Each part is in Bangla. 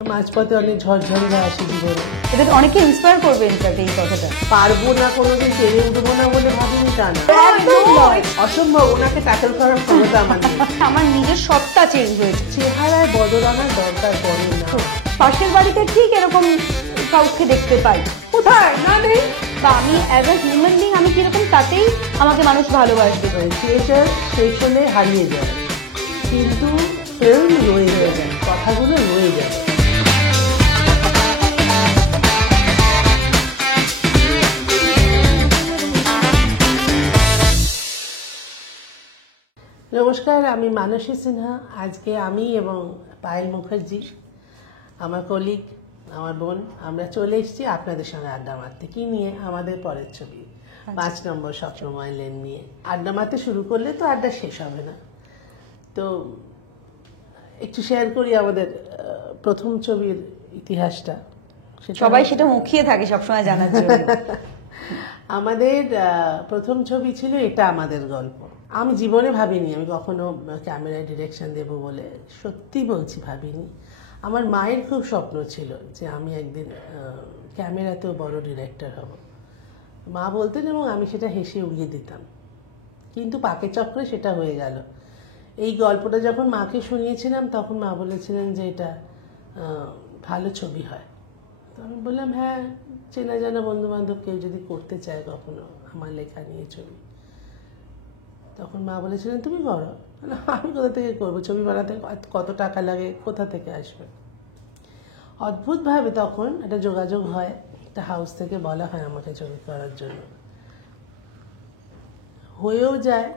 মাঝপথে অনেক ঝড়ঝঞ্ঝা আসে জীবনে, এটা অনেকে ইন্সপায়ার করবে ইনফ্যাক্ট এই কথাটা। পারবো না কোনোদিন পেরে উঠবো না বলে ভাবিনি তা না, অসম্ভব। ওনাকে ট্যাকল করার ক্ষমতা আমার নেই। আমার নিজের সত্তা চেঞ্জ হয়েছে। চেহারায় বদল আনার দরকার পড়ে না। পাশের বাড়িতে ঠিক এরকম কাউকে দেখতে পাই, কোথায় না নেই, বা আমি অ্যাজ এ হিউম্যান বিং আমি কিরকম তাতেই আমাকে মানুষ ভালোবাসবে। থিয়েটার শেষ হলে হারিয়ে যায়, কিন্তু ফিল্ম রয়ে যায়, কথাগুলো রয়ে যায়। নমস্কার, আমি মানসী সিনহা। আজকে আমি এবং পায়েল মুখার্জি, আমার কলিগ, আমার বোন, আমরা চলে এসেছি আপনাদের সঙ্গে আড্ডা মারতে। কি নিয়ে? আমাদের পরের ছবি 5 নম্বর স্বপ্নময় লেন নিয়ে। আড্ডা মারতে শুরু করলে তো আড্ডা শেষ হবে না, তো একটু শেয়ার করি আমাদের প্রথম ছবির ইতিহাসটা। সবাই সেটা মুখিয়ে থাকে সবসময় জানার জন্য। আমাদের প্রথম ছবি ছিল এটা আমাদের গল্প। আমি জীবনে ভাবিনি আমি কখনো ক্যামেরায় ডিরেকশন দেব বলে, সত্যি বলছি ভাবিনি। আমার মায়ের খুব স্বপ্ন ছিল যে আমি একদিন ক্যামেরাতেও বড় ডিরেক্টর হব। মা বলতেন এবং আমি সেটা হেসে উড়িয়ে দিতাম, কিন্তু পাকে চক্রে সেটা হয়ে গেল। এই গল্পটা যখন মাকে শুনিয়েছিলাম তখন মা বলেছিলেন যে এটা ভালো ছবি হয়। তো আমি বললাম হ্যাঁ, চেনা জানা বন্ধু বান্ধব কেউ যদি করতে চায় কখনো আমার লেখা নিয়ে ছবি। তখন মা বলেছিলেন তুমি করো। আমি কোথা থেকে করবো, ছবি বানাতে কত টাকা লাগে, কোথা থেকে আসবে। অদ্ভুতভাবে তখন একটা যোগাযোগ হয়, একটা হাউস থেকে বলা হয় আমাকে ছবি করার জন্য, হয়েও যায়।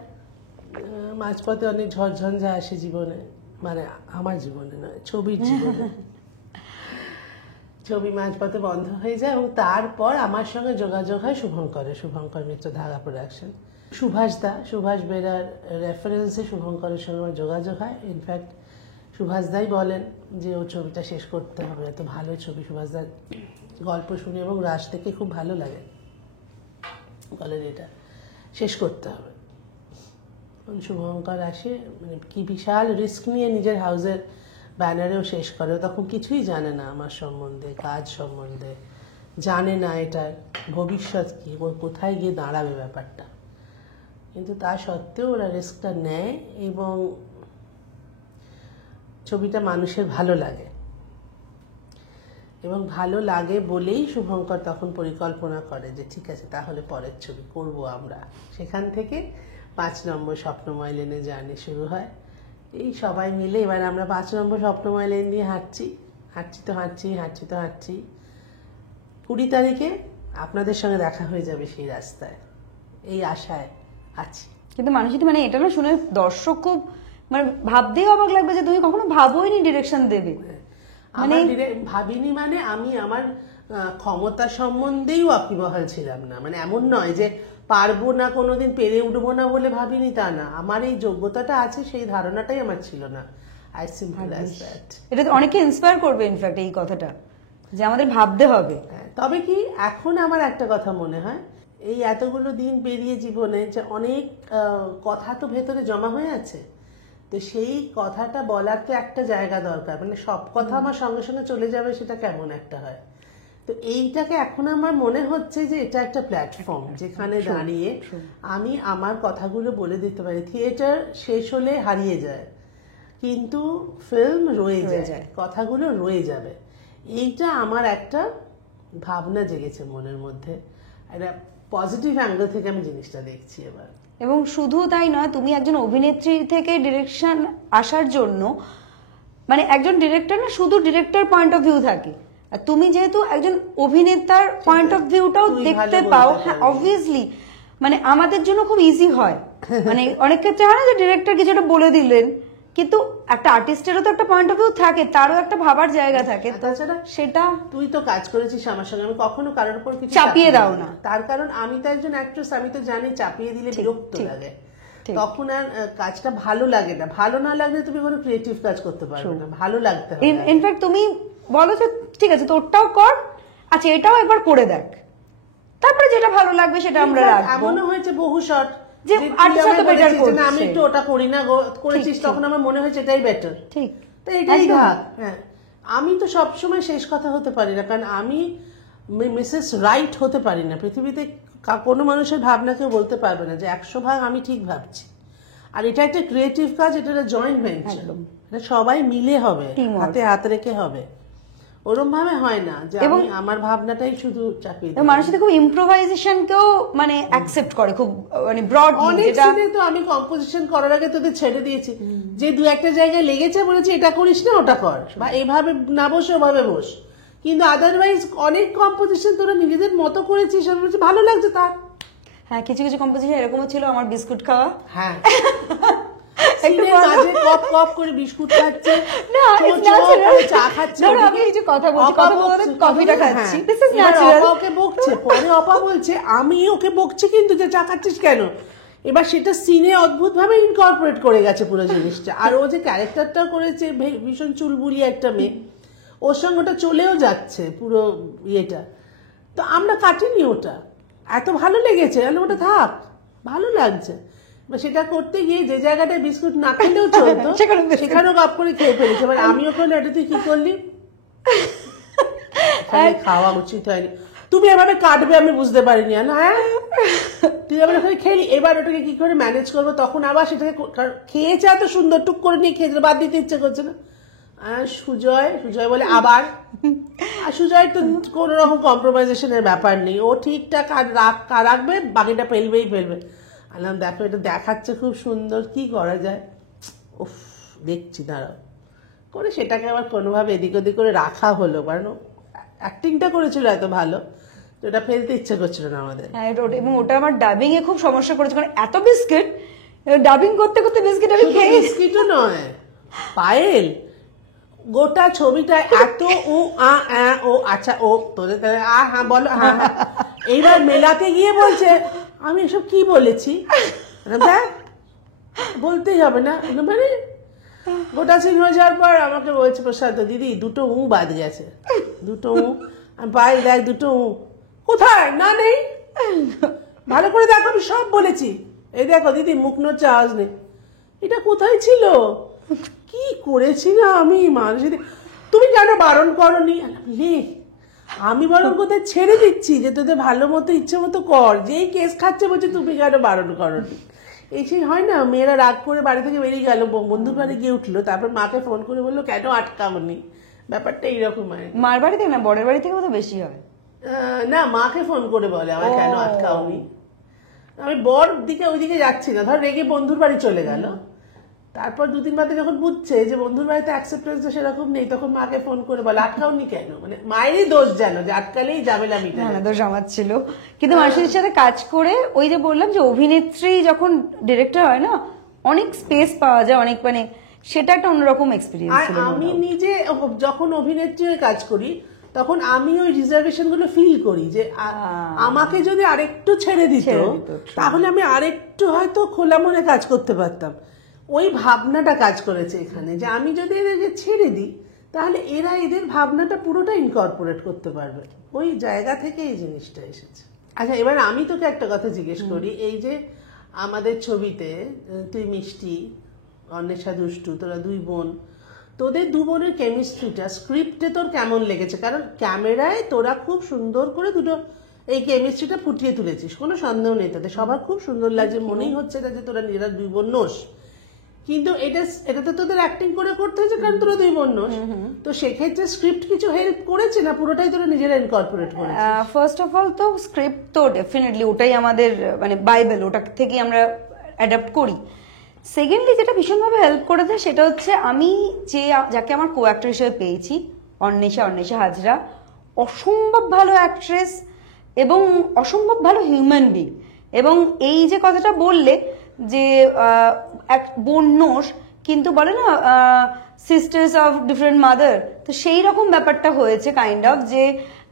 মাঝপথে অনেক ঝড়ঝঞ্ঝা আসে জীবনে, মানে আমার জীবনে নয়, ছবির জীবনে। ছবি মাঝপথে বন্ধ হয়ে যায় এবং তারপর আমার সঙ্গে যোগাযোগ হয় শুভঙ্কর মিত্র, ধাগা প্রোডাকশন। সুভাষ বেরার রেফারেন্সে শুভঙ্করের সঙ্গে আমার যোগাযোগ হয়। ইনফ্যাক্ট সুভাষদাই বলেন যে ও ছবিটা শেষ করতে হবে, এত ভালো ছবি। সুভাষদার গল্প শুনে এবং রাজ থেকে খুব ভালো লাগে, বলেন এটা শেষ করতে হবে। শুভঙ্কর আসে, মানে কি বিশাল রিস্ক নিয়ে নিজের হাউসের ব্যানারেও শেষ করে। তখন কিছুই জানে না আমার সম্বন্ধে, কাজ সম্বন্ধে, জানে না এটার ভবিষ্যৎ কি, ওর কোথায় গিয়ে দাঁড়াবে ব্যাপারটা। কিন্তু তা সত্ত্বেও ওরা রিস্কটা নেয় এবং ছবিটা মানুষের ভালো লাগে। এবং ভালো লাগে বলেই শুভঙ্কর তখন পরিকল্পনা করে যে ঠিক আছে তাহলে পরের ছবি করব আমরা। সেখান থেকে 5 নম্বর স্বপ্নময় লেনে জার্নি শুরু হয়। এই সবাই মিলে এবার আমরা 5 নম্বর স্বপ্নময় লেন দিয়ে হাঁটছি। 20 তারিখে আপনাদের সঙ্গে দেখা হয়ে যাবে সেই রাস্তায়, এই আশায় আছি। কিন্তু মানুষটি মানে এটা না শুনে দর্শক খুব মানে ভাবতেই অবাক লাগবে যে তুমি কখনো ভাবোইনি ডিরেকশন দেবে। মানে ভাবিনি, মানে আমি আমার ক্ষমতা সম্বন্ধেই ওয়াকিবহাল ছিলাম না। মানে এমন নয় যে পারবো না কোনোদিন পেরে উঠবো না বলে ভাবিনি তা না, আমার এই যোগ্যতাটা আছে সেই ধারণাটাই আমার ছিল না। I simple as that. এটা অনেকে ইন্সপায়ার করবে ইনফ্যাক্ট এই কথাটা, যে আমাদের ভাবতে হবে। তবে কি এখন আমার একটা কথা মনে হয়, এই এতগুলো দিন পেরিয়ে জীবনে যে অনেক কথা তো ভেতরে জমা হয়ে আছে, তো সেই কথাটা বলার তো একটা জায়গা দরকার। মানে সব কথা আমার সঙ্গে সঙ্গে চলে যাবে, সেটা কেমন একটা হয়। তো এইটাকে এখন আমার মনে হচ্ছে যে এটা একটা প্ল্যাটফর্ম যেখানে দাঁড়িয়ে আমি আমার কথাগুলো বলে দিতে পারি। থিয়েটার শেষ হলে হারিয়ে যায়, কিন্তু ফিল্ম রয়ে যায়, কথাগুলো রয়ে যাবে। এইটা আমার একটা ভাবনা জেগেছে মনের মধ্যে, একটা পজিটিভ অ্যাঙ্গেল থেকে আমি জিনিসটা দেখছি এবার। এবং শুধু তাই নয়, তুমি একজন অভিনেত্রী থেকে ডিরেকশন আসার জন্য, মানে একজন ডিরেক্টর না শুধু ডিরেক্টর পয়েন্ট অফ ভিউ থাকে, আর তুমি যেহেতু একজন অভিনেতার পয়েন্ট অফ ভিউটাও দেখতে পাও, হ্যাঁ অবভিয়াসলি মানে আমাদের জন্য খুব ইজি হয়। মানে অনেক ক্ষেত্রে হয় না যে ডিরেক্টর কিছুটা বলে দিলেন, কিন্তু একটা আর্টিস্টেরও তো একটা পয়েন্ট অফ ভিউ থাকে, তারও একটা ভাবার জায়গা থাকে। তাছাড়া সেটা তুই তো কাজ করেছিস আমার সঙ্গে, আমি কখনো কারোর উপর কিছু চাপিয়ে দাও না। তার কারণ আমি তো একজন অ্যাক্ট্রেস, আমি তো জানি চাপিয়ে দিলে বিরক্ত লাগে, তখন আর কাজটা ভালো লাগে না। ভালো না লাগলে তুমি কোনো ক্রিয়েটিভ কাজ করতে পারবে না, ভালো লাগতে হবে। ইনফ্যাক্ট তুমি বলো যে ঠিক আছে তোরটাও কর, আচ্ছা এটাও একবার করে দেখ, তারপরে যেটা ভালো লাগবে সেটা আমরা রাখবো। এমনও হয়েছে বহু শট যে আর্টিস্ট তো বেটার করছে, আমি একটু ওটা করি না, করেছিস, তখন আমার মনে হয়েছে এটাই বেটার, ঠিক। তো এটাই থাক। হ্যাঁ, আমি তো সবসময় শেষ কথা হতে পারি না, কারণ আমি মিসেস রাইট হতে পারি না। পৃথিবীতে কোনো মানুষের ভাবনা কেউ বলতে পারবে না যে 100 ভাগ আমি ঠিক ভাবছি। আর এটা একটা ক্রিয়েটিভ কাজ, এটা একটা জয়েন্ট ভেঞ্চার, এটা সবাই মিলে হবে, হাতে হাত রেখে হবে। ওরম ভাবে হয় না যে আমি আমার ভাবনাটাই শুধু চাপিয়ে দিই। মানুষ খুব ইম্প্রোভাইজেশনকেও মানে অ্যাকসেপ্ট করে খুব মানে ব্রডলি। অনেক সিনে তো আমি কম্পোজিশন করার আগে তোদের ছেড়ে দিয়েছি, যে দু একটা জায়গায় লেগেছে বলেছি এটা করিস না ওটা কর, বা এইভাবে না বসে ওভাবে বস। কিন্তু আদারওয়াইজ অনেক কম্পোজিশন তোরা নিজেদের মতো করেছিস, আমি বলছি ভালো লাগছে তার। হ্যাঁ, কিছু কিছু কম্পোজিশন এরকমও ছিল, আমার বিস্কুট খাওয়া। হ্যাঁ, মাঝে কপ কপ করে বিস্কুট খাচ্ছে, চা খাচ্ছে, আমি এই যে কথা বলতে কফিটা খাচ্ছি, দিস ইজ ন্যাচারাল। ওকে বকছে, পরে অপা বলছে আমি ওকে বকছি কিন্তু যে চা খাচ্ছিস কেন। এবার সেটা সিনে অদ্ভুত ভাবে ইনকর্পোরেট করে গেছে পুরো জিনিসটা। আর ও যে ক্যারেক্টারটা করেছে ভীষণ চুলবুলি একটা মেয়ে, ওর সঙ্গে ওটা চলেও যাচ্ছে পুরো ইয়েটা। তো আমরা কাটিনি ওটা, এত ভালো লেগেছে, ওটা থাক, ভালো লাগছে। সেটা করতে গিয়ে যে জায়গাটায় বিস্কুট না খেলেও চলতো সেখানেও গপ করে খেয়ে ফেলেছে। এবার আমিও করলে এটা তুই কি করলি, খাওয়া উচিত হয়নি, তুমি এভাবে কাটবে আমি বুঝতে পারিনি। হ্যাঁ, তুই আবার ওখানে খেলি, এবার ওটাকে কি করে ম্যানেজ করবো, তখন আবার সেটাকে খেয়েছে এত সুন্দর, টুক করে নিয়ে খেয়েছে, বাদ দিতে ইচ্ছে করছে না। সুজয় বলে আবার, আর সুজয় তো কোন রকম কম্প্রোমাইজেশনের ব্যাপার নেই, ও ঠিকঠাক রাখবে, বাকিটা ফেলবেই ফেলবে। আলাম দেখো এটা দেখাচ্ছে খুব সুন্দর, কি করা যায়, উফ দেখছি দাঁড়াও করে সেটাকে আবার কোনোভাবে এদিক ওদিক করে রাখা হলো, কারণ অ্যাক্টিংটা করেছিল এত ভালো, ওটা ফেলতে ইচ্ছে করছিল না আমাদের। এবং ওটা আমার ডাবিং এ খুব সমস্যা করেছে, কারণ এত বিস্কিট ডাবিং করতে করতে বিস্কিট আমি খেয়ে, বিস্কিটও নয় পায়েল, গোটা ছবিটা এত ও ও আচ্ছা ও তোদের হ্যাঁ বলো হ্যাঁ, এইবার মেলাতে গিয়ে বলছে আমি এসব কি বলেছি, বলতেই হবে না মানে। গোটা সিন হয়ে যাওয়ার পর আমাকে বলছে প্রশান্ত দিদি দুটো বাদ গেছে, দুটো পাই দেখ দুটো কোথায়, না নেই, ভালো করে দেখো আমি সব বলেছি, এই দেখো দিদি মুখ নড়ছে আওয়াজ নেই, এটা কোথায় ছিল, কি করেছি না আমি মানুষের, তুমি কেন বারণ করনি, আমি বরং কোথায় ছেড়ে দিচ্ছি যে তোদের ভালো মতো ইচ্ছে মতো কর, যেই কেস খাচ্ছে বলছে তুমি কেন বারণ করনি। এই সেই হয় না, মেয়েরা রাগ করে বাড়ি থেকে বেরিয়ে গেল, বন্ধুর বাড়ি গিয়ে উঠলো, তারপর মাকে ফোন করে বললো কেন আটকাওনি, ব্যাপারটা এইরকম হয়। মার বাড়ি থেকে না বরের বাড়ি থেকে তো বেশি হয়। না মাকে ফোন করে বলে আমার কেন আটকাওনি, আমি বর দিকে ওইদিকে যাচ্ছি না, ধর রেগে বন্ধুর বাড়ি চলে গেল, তারপর দুদিন বাদে যখন বুঝছে যে বন্ধুর বাড়িতে অ্যাকসেপ্টেন্স সেরকম নেই, তখন মাকে ফোন করে বলে আটকাওনি কেন, মানে মায়েরই দোষ জানো যে আটকালেই ঝামেলা মিটে না, দোষ আমার ছিল। কিন্তু মানুষের সাথে কাজ করে ওই যে বললাম যে অভিনেত্রী যখন ডিরেক্টর হয় না, অনেক স্পেস পাওয়া যায়, অনেক মানে সেটা একটা অন্যরকম এক্সপিরিয়েন্স ছিল। আমি নিজে যখন অভিনেত্রী হয়ে কাজ করি তখন আমি ওই রিজার্ভেশন গুলো ফিল করি যে আমাকে যদি আরেকটু ছেড়ে দিত তাহলে আমি আরেকটু হয়তো খোলা মনে কাজ করতে পারতাম। ওই ভাবনাটা কাজ করেছে এখানে, যে আমি যদি এদেরকে ছেড়ে দিই তাহলে এরা এদের ভাবনাটা পুরোটা ইনকর্পোরেট করতে পারবে, ওই জায়গা থেকে এই জিনিসটা এসেছে। আচ্ছা এবার আমি তোকে একটা কথা জিজ্ঞেস করি, এই যে আমাদের ছবিতে তুই মিষ্টি, অন্বেষা দুষ্টু, তোরা দুই বোন, তোদের দু বোনের কেমিস্ট্রিটা স্ক্রিপ্টে তোর কেমন লেগেছে? কারণ ক্যামেরায় তোরা খুব সুন্দর করে দুটো এই কেমিস্ট্রিটা ফুটিয়ে তুলেছিস, কোনো সন্দেহ নেই, তাদের সবার খুব সুন্দর লাগছে, মনেই হচ্ছে না যে তোরা নিজেরা দুই বোন নোস, কিন্তু এটা তো তোদের অ্যাক্টিং করে করতে হয়েছে কারণ তোরা দুই বোন নোস। তো সেক্ষেত্রে স্ক্রিপ্ট কিছু হেল্প করেছে না পুরোটাই তোরা নিজেরা ইনকর্পোরেট করেছিস? ফার্স্ট অফ অল তো স্ক্রিপ্ট তো ডেফিনেটলি ওটাই আমাদের মানে বাইবেল, ওটা থেকে আমরা অ্যাডাপ্ট করি। সেকেন্ডলি যেটা ভীষণভাবে হেল্প করেছে সেটা হচ্ছে আমি যাকে আমার কো অ্যাক্টর হিসেবে পেয়েছি, অন্বেষা হাজরা, অসম্ভব ভালো অ্যাক্ট্রেস এবং অসম্ভব ভালো হিউম্যান বিং। এবং এই যে কথাটা বললে যে এক বোন নোস, কিন্তু বলে না সিস্টার্স অফ ডিফারেন্ট মাদার, তো সেই রকম ব্যাপারটা হয়েছে কাইন্ড অফ, যে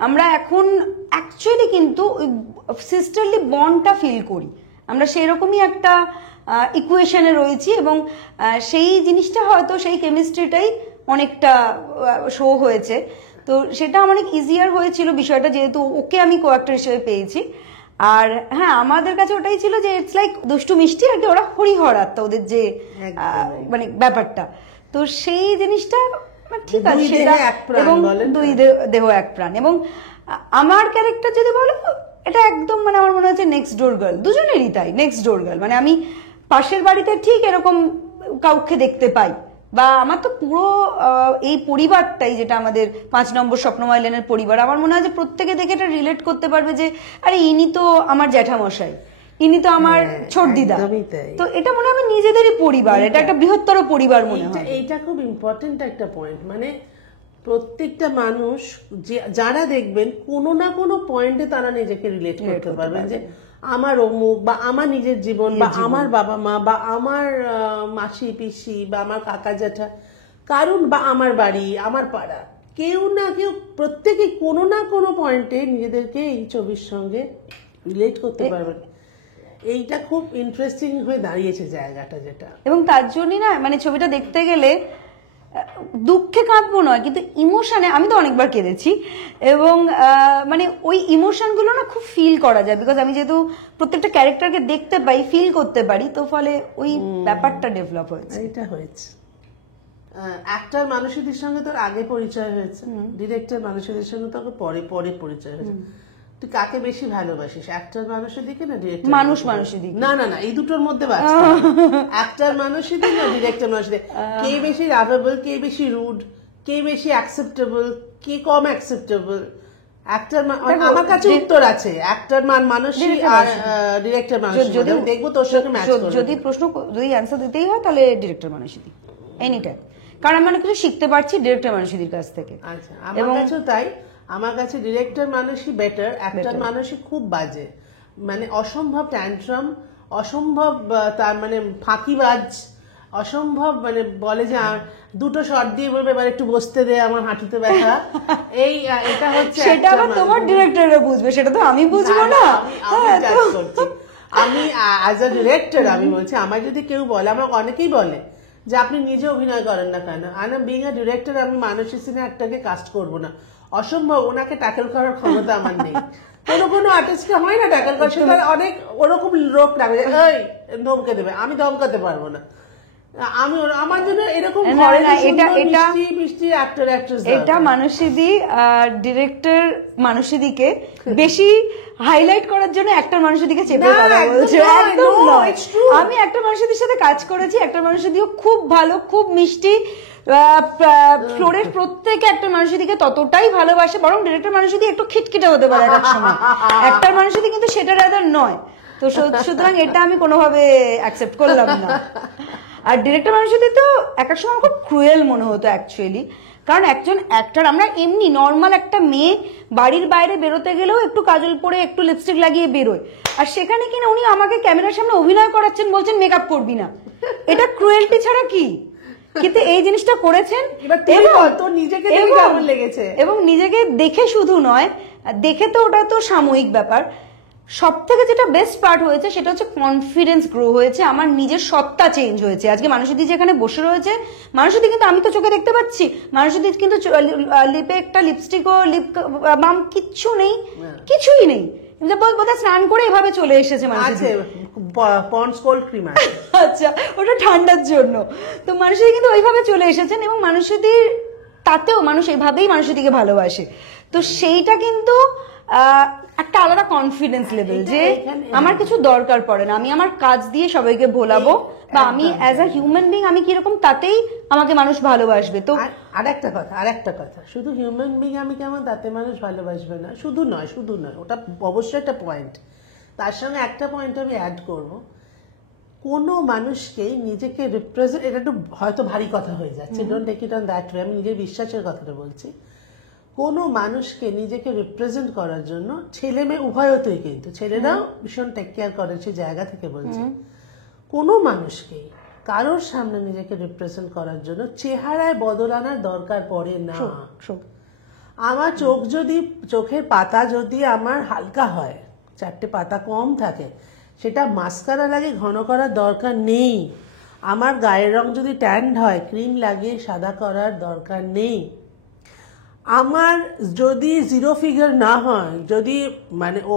আমরা এখন অ্যাকচুয়ালি কিন্তু সিস্টারলি বন্ডটা ফিল করি, আমরা সেই রকমই একটা ইকুয়েশনে রয়েছি, এবং সেই জিনিসটা হয়তো সেই কেমিস্ট্রিটাই অনেকটা শো হয়েছে। তো সেটা অনেক ইজিয়ার হয়েছিল বিষয়টা, যেহেতু ওকে আমি কো অ্যাক্টর হিসেবে পেয়েছি। আর হ্যাঁ, আমাদের কাছে ওটাই ছিল যে ইটস লাইক দুষ্টু মিষ্টি আর কি, ওরা হরিহর আত্মা, ওদের যে মানে ব্যাপারটা, তো সেই জিনিসটা ঠিক আছে দুই সেটা, দেহে এক প্রাণ এবং বলেন না? দুই দেহ এক প্রাণ। এবং আমার ক্যারেক্টার যদি বলো, এটা একদম মানে আমার মনে হচ্ছে নেক্সট ডোর গার্ল, দুজনেরই তাই, নেক্সট ডোর গার্ল। মানে আমি পাশের বাড়িতে ঠিক এরকম কাউকে দেখতে পাই, বা আমার তো পুরো এই পরিবারটাই, যেটা আমাদের 5 নম্বর স্বপ্নময় লেনের পরিবার, আমার মনে হয় যে প্রত্যেকে দেখে এটা রিলেট করতে পারবে যে আরে ইনি তো আমার জ্যাঠামশাই, ইনি তো আমার ছোট দিদা। একদমই তাই। তো এটা মনে হয় নিজেদেরই পরিবার, এটা একটা বৃহত্তর পরিবার মনে হয়। এইটা খুব ইম্পর্টেন্ট একটা পয়েন্ট। মানে প্রত্যেকটা মানুষ যারা দেখবেন কোনো না কোনো পয়েন্টে তারা নিজেকে রিলেট করতে পারবেন, যে আমার অমুক, বা আমার নিজের জীবন, বা আমার বাবা মা, বা আমার মাসি পিসি, বা আমার কাকা জ্যাঠা, কারণ বা আমার বাড়ি, আমার পাড়া, কেউ না কেউ প্রত্যেকে কোনো না কোনো পয়েন্টে নিজেদেরকে এই ছবির সঙ্গে রিলেট করতে পারবেন। এইটা খুব ইন্টারেস্টিং হয়ে দাঁড়িয়েছে জায়গাটা, যেটা এবং তার জন্যই না মানে ছবিটা দেখতে গেলে দুঃখে কাঁদবো নয়, কিন্তু ইমোশনে আমি তো অনেকবার কেঁদেছি, এবং মানে ওই ইমোশন গুলো না খুব ফিল করা যায়, বিকজ আমি যেহেতু প্রত্যেকটা ক্যারেক্টারকে দেখতে পাই, ফিল করতে পারি, তো ফলে ওই ব্যাপারটা ডেভেলপ হয়েছে। এইটা হয়েছে। অ্যাক্টর মানুষদের সঙ্গে তোর আগে পরিচয় হয়েছে, ডিরেক্টর মানুষদের সঙ্গে তোকে পরে পরে পরিচয় হয়েছে। তুই কাকে বেশি ভালোবাসিস, অ্যাক্টর মানুষের দিকে না ডিরেক্টর মানুষের দিকে? না না না, এই দুটোর মধ্যে বাঁচতে অ্যাক্টর মানুষের দিকে না ডিরেক্টর মানুষের দিকে। কে বেশি লাভেবল, কে বেশি রুড, কে বেশি অ্যাকসেপ্টেবল, কে কম অ্যাকসেপ্টেবল? অ্যাক্টর আমার কাছে উত্তর আছে, অ্যাক্টর মানুষই আর ডিরেক্টর মানুষ। যদি দেখবো তোর সঙ্গে ম্যাচ করবে। যদি অ্যান্সার দিতেই হয় তাহলে ডিরেক্টর মানুষই দিই এনি টাইম, কারণ আমি অনেক কিছু শিখতে পারছি ডিরেক্টর মানুষদের কাছ থেকে। আচ্ছা, আমার কাছেও তাই। আমার কাছে ডিরেক্টর মানুষই বেটার, অ্যাক্টর মানুষই খুব বাজে, মানে অসম্ভব ট্যান্ট্রাম, অসম্ভব তার মানে ফাঁকিবাজ, অসম্ভব, মানে বলে যে দুটো শট দিয়ে বলবে এবার একটু বসতে দে, আমার হাঁটুতে ব্যথা। এটা হচ্ছে, সেটা আবার তোমার ডিরেক্টররা বুঝবে, সেটা তো আমি বুঝবো না। আমি অ্যাজ আ ডিরেক্টর আমি বলছি, আমার যদি কেউ বলে, আমার অনেকেই বলে যে আপনি নিজে অভিনয় করেন না কেন, বিং আ ডিরেক্টর আমি মানুষের সিনে একটাকে কাস্ট করবো না, অসম্ভব, ওনাকে ট্যাকল করার ক্ষমতা আমার নেই। কোনো আর্টিস্টকে হয় না ট্যাকল করা, সেটা অনেক ওরকম লোক লাগে, এই ধমকে দেবে, আমি ধমকাতে পারবো না। আমি আমার জন্য এরকম মিষ্টি অ্যাক্টর অ্যাক্ট্রেস, এটা মানুষিদি ডিরেক্টর মানুষিদিকে বেশি হাইলাইট করার জন্য একটা মানুষের দিকে চেপে কথা বলছে, একদম নয়। আমি একটা মানুষের সাথে কাজ করেছি, একটা মানুষের দিকে খুব ভালো, খুব মিষ্টি, ফ্লোরের প্রত্যেকে একটা মানুষের দিকে ততটাই ভালোবাসে, বরং ডিরেক্টর মানুষের দিকে একটু খিটখিটে হতে পারে এক সময়, একটা মানুষের দিকে কিন্তু সেটা রাদার নয়। তো সুতরাং এটা আমি কোনোভাবে অ্যাকসেপ্ট করলাম না। আর ডিরেক্টর মানুষের তো এক এক সময় খুব ক্রুয়েল মনে হতো অ্যাকচুয়ালি, কারণ একজন অ্যাক্টর, আমরা এমনি নর্মাল একটা মেয়ে বাড়ির বাইরে বেরোতে গেলেও একটু কাজল পরে একটু লিপস্টিক লাগিয়ে বেরোয়, আর সেখানে কিনা উনি আমাকে ক্যামেরার সামনে অভিনয় করাচ্ছেন, বলছেন মেকআপ করবি না। এটা ক্রুয়েলটি ছাড়া কি? কিন্তু এই জিনিসটা করেছেন, এবং নিজেকে দেখে শুধু নয়, দেখে তো ওটা তো সাময়িক ব্যাপার, সব থেকে যেটা বেস্ট পার্ট হয়েছে সেটা হচ্ছে কনফিডেন্স গ্রো হয়েছে, আমার নিজের সত্তা চেঞ্জ হয়েছে। আজকে মানুষদি যেখানে বসে রয়েছে, মানুষদি কিন্তু আমি তো চোখে দেখতে পাচ্ছি, মানুষদি কিন্তু লিপে একটা লিপস্টিক ও লিপ বাম কিচ্ছু নেই, কিছুই নেই, বোধহয় স্নান করে এভাবে চলে এসেছে মানুষদি। আচ্ছা, ওটা ঠান্ডার জন্য। তো মানুষদি কিন্তু ওইভাবে চলে এসেছেন, এবং মানুষদির তাতেও মানুষ এভাবেই মানুষদিকে ভালোবাসে। তো সেইটা কিন্তু একটা আলাদা কনফিডেন্স লেভেল, যে আমার কিছু দরকার পড়ে না, আমি আমার কাজ দিয়ে সবাইকে ভোলাবো, বা আমি অ্যাজ আ হিউম্যান বিং আমি কিরকম তাতেই আমাকে মানুষ ভালোবাসবে। তো আরেকটা কথা, শুধু হিউম্যান বিং আমি কেমন তাতে মানুষ ভালোবাসবে না, শুধু নয়, ওটা অবশ্যই একটা পয়েন্ট। তার সঙ্গে একটা পয়েন্ট আমি অ্যাড করবো, কোনো মানুষকে নিজেকে রিপ্রেজেন্ট, এটা একটু হয়তো ভারী কথা হয়ে যাচ্ছে, don't take it on that way, আমি নিজের বিশ্বাসের কথাটা বলছি। কোনো মানুষকে নিজেকে রিপ্রেজেন্ট করার জন্য, ছেলে মেয়ে উভয়তই, কিন্তু ছেলেরাও ভীষণ টেক কেয়ার করে সে জায়গা থেকে বলছে, কোনো মানুষকে কারোর সামনে নিজেকে রিপ্রেজেন্ট করার জন্য চেহারায় বদল আনার দরকার পড়ে না। আমার চোখের পাতা যদি আমার হালকা হয়, 4টে পাতা কম থাকে, সেটা মাস্কারা লাগে ঘন করার দরকার নেই। আমার গায়ের রং যদি ট্যান্ড হয়, ক্রিম লাগিয়ে সাদা করার দরকার নেই। আমার যদি 0 ফিগার না হয়, যদি মানে ও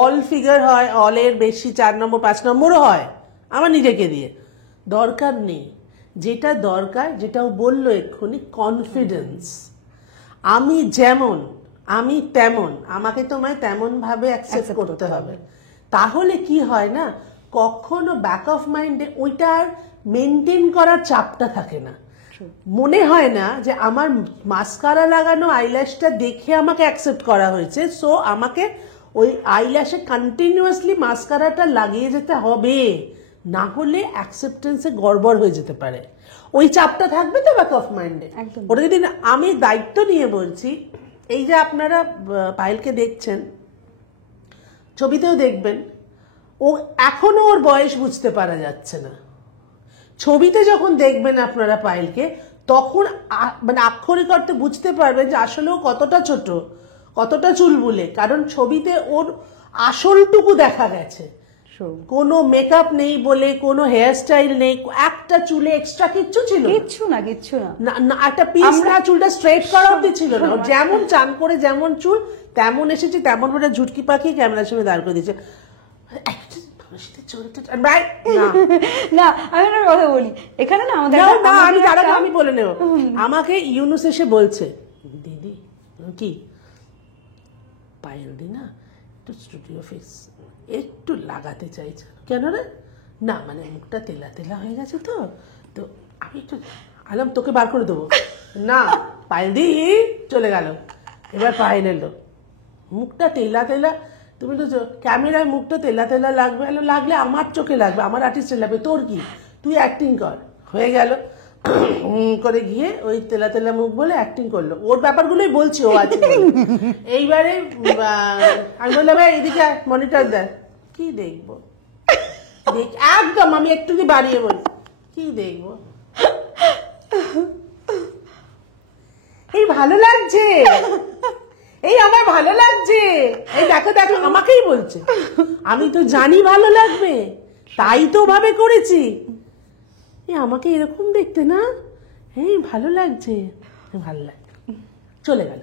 অল ফিগার হয়, অলের বেশি 4 নম্বর 5 নম্বরও হয়, আমার নিজেকে দিয়ে দরকার নেই। যেটা দরকার, যেটাও বললো এক্ষুনি, কনফিডেন্স। আমি তেমন, আমাকে তোমায় তেমন ভাবে অ্যাকসেপ্ট করতে হবে। তাহলে কি হয় না, কখনো ব্যাক অফ মাইন্ডে ওইটার মেনটেন করার চাপটা থাকে না। মনে হয় না যে আমার মাস্কারা লাগানো আইল্যাশটা দেখে আমাকে অ্যাকসেপ্ট করা হয়েছে, সো আমাকে ওই আইল্যাশে কন্টিনিউয়াসলি মাস্কারাটা লাগিয়ে যেতে হবে, না হলে অ্যাকসেপ্টেন্সে গড়বড় হয়ে যেতে পারে। ওই চাপটা থাকবে তো ব্যাক অফ মাইন্ডে। ওটা যদি আমি দায়িত্ব নিয়ে বলছি, এই যে আপনারা পায়েলকে দেখছেন, ছবিতেও দেখবেন, ও এখনো ওর বয়স বুঝতে পারা যাচ্ছে না। ছবিতে যখন দেখবেন আপনারা পায়েলকে, তখন মানে আক্ষরিক অর্থে বুঝতে পারবেন যে আসলে ও কতটা ছোট, কতটা চুলবুলে, কারণ ছবিতে ওর আসলটুকু দেখা গেছে। কোনো মেকআপ নেই বলে, কোনো হেয়ার স্টাইল নেই, একটা চুলে এক্সট্রা কিচ্ছু ছিল না, একটা পিস না, চুলটা স্ট্রেট করা অব্দি ছিল না। যেমন চান করে যেমন চুল তেমন এসেছে, তেমন করে ঝুটকি পাখি ক্যামেরার সামনে দাঁড় করে দিয়েছে। না আমি একটা কথা বলি, এখানে না আমি বলে নেব, আমাকে ইউনুস এসে বলছে, দিদি কি পায়েল দি না একটু স্টুডিও ফিক্স একটু লাগাতে চাইছে। কেন রে? না মানে মুখটা তেলা তেলা হয়ে গেছে তো তো আমি একটু আলাম তোকে বার করে দেবো না। পায়েল দি চলে গেল। এবার পায়েল এলো, মুখটা তেলা তেলা, তুমি তো ক্যামেরায় মুখটা তেলা তেলা লাগবে, লাগলে আমার চোখে লাগবে, আমার আর্টিস্টের লাগবে, তোর কি, তুই অ্যাক্টিং কর। হয়ে গেল করে গিয়ে ওই তেলা তেলা মুখ বলে অ্যাক্টিং করলো। ওর ব্যাপারগুলোই বলছি ও আছে। এইবারে আমি বললাম এইদিকে মনিটর দেয়, কি দেখবো একদম, আমি একটু কি বাড়িয়ে বলি, কি দেখবো, এই ভালো লাগছে, এই আমার ভালো লাগছে, এই দেখো দেখো, আমাকেই বলছে। আমি তো জানি ভালো লাগবে, তাই তো ভাবে করেছি। আমাকে এরকম দেখতে না, এই ভালো লাগছে, ভালো লাগছে, চলে গেল।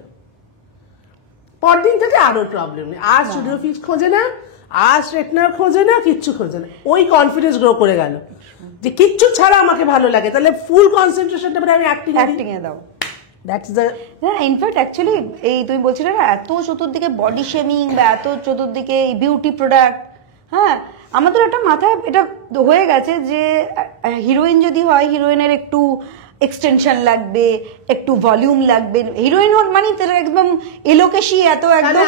পরদিন থেকে আরো প্রবলেম নেই, আর স্টুডিও ফিক্স খোঁজে না, আর স্ট্রেটনার খোঁজে না, কিচ্ছু খোঁজে না। ওই কনফিডেন্স গ্রো করে গেল যে কিচ্ছু ছাড়া আমাকে ভালো লাগে, তাহলে ফুল কনসেন্ট্রেশনটা আমি অ্যাক্টিং এ দাও। ইনফ্যাক্ট অ্যাকচুয়ালি এই তুমি বলছিলে না, এত চতুর্দিকে বডি শেমিং বা এত চতুর্দিকে বিউটি প্রোডাক্ট, হ্যাঁ আমাদের একটা মাথায় এটা হয়ে গেছে যে হিরোইন যদি হয়, হিরোইনের একটু এক্সটেনশন লাগবে, একটু ভলিউম লাগবে, হিরোইন হল মানে একদম এলোকেশি, এত একদম